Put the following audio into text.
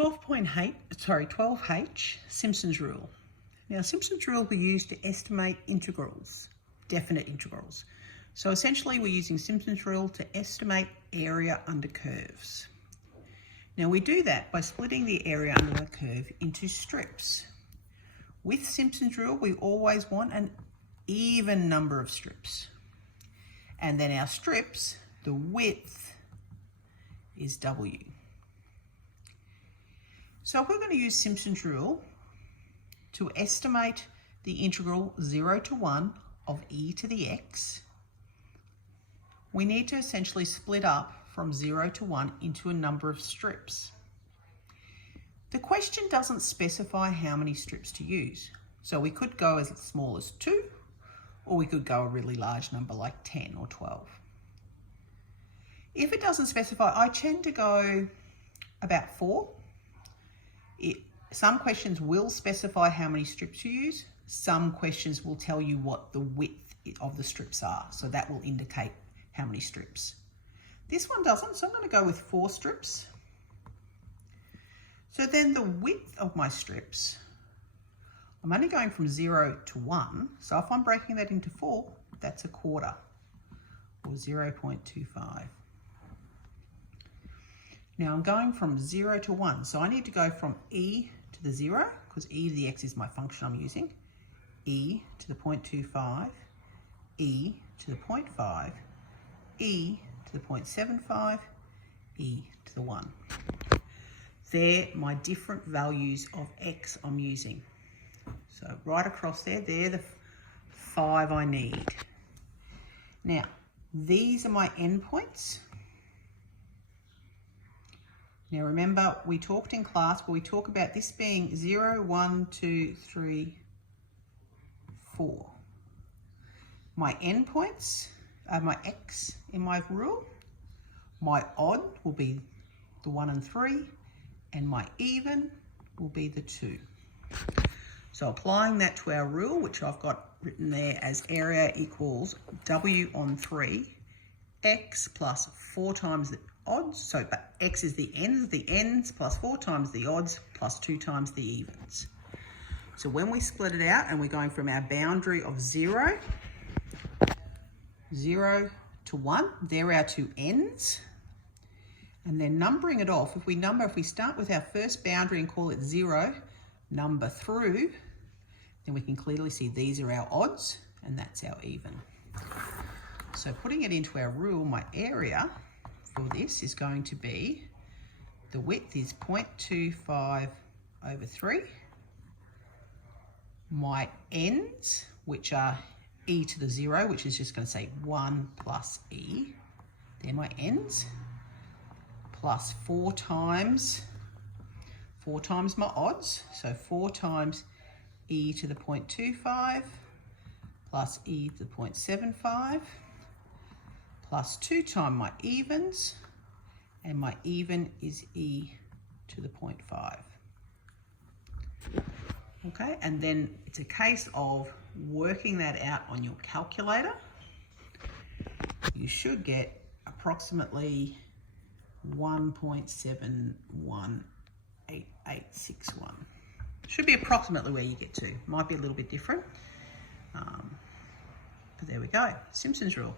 12H, Simpson's rule. Now, Simpson's rule we use to estimate integrals, definite integrals. So essentially we're using Simpson's rule to estimate area under curves. Now we do that by splitting the area under the curve into strips. With Simpson's rule, we always want an even number of strips. And then our strips, the width is W. So if we're going to use Simpson's rule to estimate the integral 0 to 1 of e to the x, we need to essentially split up from 0 to 1 into a number of strips. The question doesn't specify how many strips to use. So we could go as small as 2, or we could go a really large number like 10 or 12. If it doesn't specify, I tend to go about 4. Some questions will specify how many strips you use. Some questions will tell you what the width of the strips are. So that will indicate how many strips. This one doesn't, so I'm going to go with 4 strips. So then the width of my strips, I'm only going from 0 to 1. So if I'm breaking that into 4, that's a quarter, or 0.25. Now I'm going from 0 to 1, so I need to go from e to the 0, because e to the x is my function I'm using, e to the 0.25, e to the 0.5, e to the 0.75, e to the 1. They're my different values of x I'm using. So right across there, they're the 5 I need. Now, these are my endpoints. Now remember, we talked in class where we talk about this being 0, 1, 2, 3, 4. My endpoints are my x in my rule. My odd will be the 1 and 3, and my even will be the 2. So applying that to our rule, which I've got written there as area equals W on 3, x plus 4 times the odds, so but x is the ends plus 4 times the odds plus 2 times the evens. So when we split it out and we're going from our boundary of 0 to 1, they're our 2 ends. And then numbering it off, if we start with our first boundary and call it 0, number through, then we can clearly see these are our odds and that's our even. So putting it into our rule, my area for this is going to be, the width is 0.25 over 3. My ends, which are e to the 0, which is just going to say 1 plus e, they're my ends, plus 4 times my odds, so 4 times e to the 0.25 plus e to the 0.75 plus 2 times my evens, and my even is e to the 0.5. Okay, and then it's a case of working that out on your calculator. You should get approximately 1.718861. Should be approximately where you get to. Might be a little bit different, but there we go. Simpson's rule.